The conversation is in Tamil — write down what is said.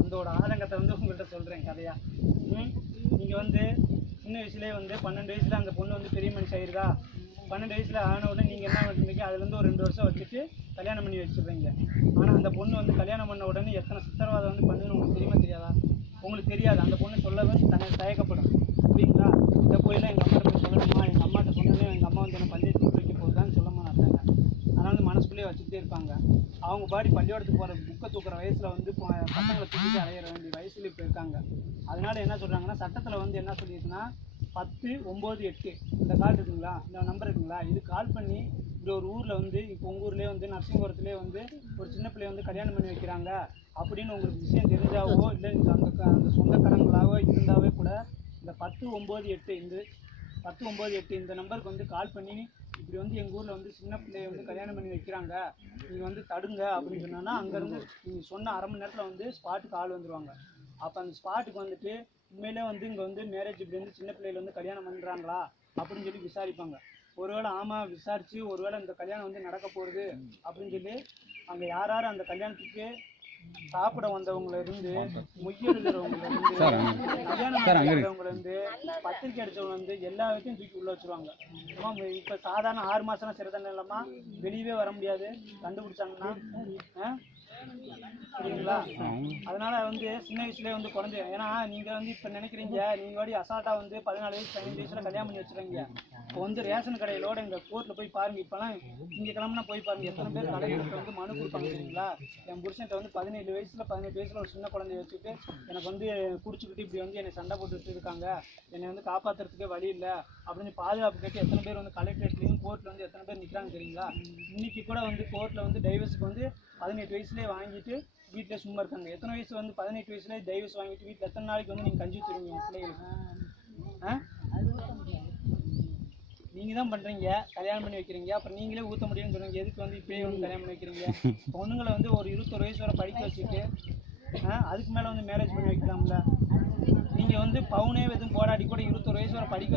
அதோட ஆதங்கத்தை வந்து உங்கள்கிட்ட சொல்கிறேன் கதையா. நீங்கள் வந்து சின்ன வயசுலேயே வந்து 12 வயசில் அந்த பொண்ணு வந்து பெரிய மனுஷன் ஆயிருக்கா. 12 வயசில் ஆன உடனே நீங்கள் என்ன பண்ணுறீங்க, அதுலேருந்து ஒரு 2 வருஷம் வச்சுட்டு கல்யாணம் பண்ணி வச்சுடுறீங்க. ஆனால் அந்த பொண்ணு வந்து கல்யாணம் பண்ண உடனே எத்தனை சித்திரவாதம் வந்து பண்ணுன்னு உங்களுக்கு தெரியுமா தெரியாதா? உங்களுக்கு தெரியாது. அந்த பொண்ணு சொல்லவே தயக்கப்படும். புரியுங்களா? இதை போயெல்லாம் எங்கள் அம்மாட்ட போய் சொல்லணுமா, எங்கள் அம்மாட்ட சொன்னோன்னே எங்கள் அம்மா வந்து என்ன பள்ளியத்துக்கு வைக்க போகுதான்னு சொல்ல மாட்டாங்க. அதனால வந்து மனசுக்குள்ளேயே வச்சுக்கிட்டே இருப்பாங்க. அவங்க பாடி பள்ளியோடத்துக்கு போகிற புக்கை தூக்குற வயசில் வந்து பசங்களை தூக்கிட்டு அலையிற வேண்டிய வயசுல இப்போ இருக்காங்க. அதனால என்ன சொல்கிறாங்கன்னா, சட்டத்தில் வந்து என்ன சொல்லியிருக்குன்னா 10, 9, 8 இந்த கால் இருக்குங்களா, இந்த நம்பர் இருக்குங்களா, இது கால் பண்ணி இப்படி ஒரு ஊரில் வந்து இப்போ உங்கள் ஊர்லேயே வந்து நரசிங்கபுரத்துலேயே வந்து ஒரு சின்ன பிள்ளைய வந்து கல்யாணம் பண்ணி வைக்கிறாங்க அப்படின்னு உங்களுக்கு விஷயம் தெரிஞ்சாவோ இல்லை அந்த சொந்தக்காரங்களாவோ இருந்தாவே கூட இந்த 10, 9, 8 இந்த 10, 9, 8 இந்த நம்பருக்கு வந்து கால் பண்ணி இப்படி வந்து எங்கள் ஊரில் வந்து சின்ன பிள்ளைய வந்து கல்யாணம் பண்ணி வைக்கிறாங்க, நீங்கள் வந்து தடுங்க அப்படின்னு சொன்னோன்னா அங்கேருந்து நீங்கள் சொன்ன அரை மணி நேரத்தில் வந்து ஸ்பாட்டுக்கு ஆள் வந்துடுவாங்க. அப்போ அந்த ஸ்பாட்டுக்கு வந்துட்டு உண்மையிலே வந்து இங்கே வந்து மேரேஜ் இப்படி வந்து சின்ன பிள்ளையில வந்து கல்யாணம் பண்ணுறாங்களா அப்படின்னு சொல்லி விசாரிப்பாங்க. ஒருவேளை ஆமாம் விசாரித்து ஒருவேளை இந்த கல்யாணம் வந்து நடக்க போகிறது அப்படின்னு சொல்லி அங்கே யார் யார் அந்த கல்யாணத்துக்கு சாப்பிட வந்தவங்கள இருந்து மொய் எழுதுறவங்கள இருந்து கல்யாணம் பண்ணுறவங்கள இருந்து பத்திரிக்கை அடித்தவங்க வந்து எல்லா வரைக்கும் தூக்கி உள்ள வச்சுருவாங்க. இப்போ சாதாரண 6 மாதம்லாம் சிறை தண்டனை இல்லாமா வெளியவே வர முடியாது கண்டுபிடிச்சாங்கன்னா. சரிங்களா? அதனால வந்து சின்ன வயசுலேயே வந்து குறைஞ்சி, ஏன்னா நீங்கள் வந்து இப்போ நினைக்கிறீங்க நீங்கள் வாடி அசால்ட்டாக வந்து 14 வயசு 15 வயசில் கல்யாணம் பண்ணி வச்சுருங்க. இப்போ வந்து ரேஷன் கடையிலோட எங்கள் கோர்ட்டில் போய் பாருங்கள். இப்போலாம் இங்கே கிளம்புனா போய் பாருங்கள் எத்தனை பேர் கலைஞர்கிட்ட வந்து மனு கொடுப்பாங்க தெரியுங்களா. என் புருஷன்ட்ட வந்து 17 வயசில் 18 வயசில் ஒரு சின்ன குழந்தைய வச்சுட்டு எனக்கு வந்து குடிச்சுக்கிட்டு இப்படி வந்து என்னை சண்டை போட்டுட்டு இருக்காங்க, என்னை வந்து காப்பாற்றுறதுக்கே வழி இல்லை அப்படின்னு பாதுகாப்பு கேட்டு எத்தனை பேர் வந்து கலெக்டரேட்லேயும் கோர்ட்டில் வந்து எத்தனை பேர் நிற்கிறாங்க தெரியுங்களா. இன்றைக்கி கூட வந்து கோர்ட்டில் வந்து டைவர்ஸுக்கு வந்து 18 வயசுலேயே வாங்கிட்டு வீட்டில் சும்மா இருக்காங்க. எத்தனை வயசு வந்து 18 வயசுலேயே டைவர்ஸ் வாங்கிட்டு வீட்டில் எத்தனை நாளைக்கு வந்து நீங்கள் கஞ்சி ஊற்றுவீங்க உங்கள் பிள்ளைகளுக்கு? நீங்கள் தான் பண்ணுறீங்க, கல்யாணம் பண்ணி வைக்கிறீங்க, அப்புறம் நீங்களே ஊற்ற முடியும்னு சொல்லுவீங்க. எதுக்கு வந்து இப்போயே வந்து கல்யாணம் பண்ணி வைக்கிறீங்க? பொண்ணுங்களை வந்து ஒரு 21 வயசு வரை படிக்க வச்சுட்டு அதுக்கு மேலே வந்து மேரேஜ் பண்ணி வைக்கலாம்ல. நீங்கள் வந்து பவுனே எதுவும் போராடி கூட 21 வயசு வரை படிக்க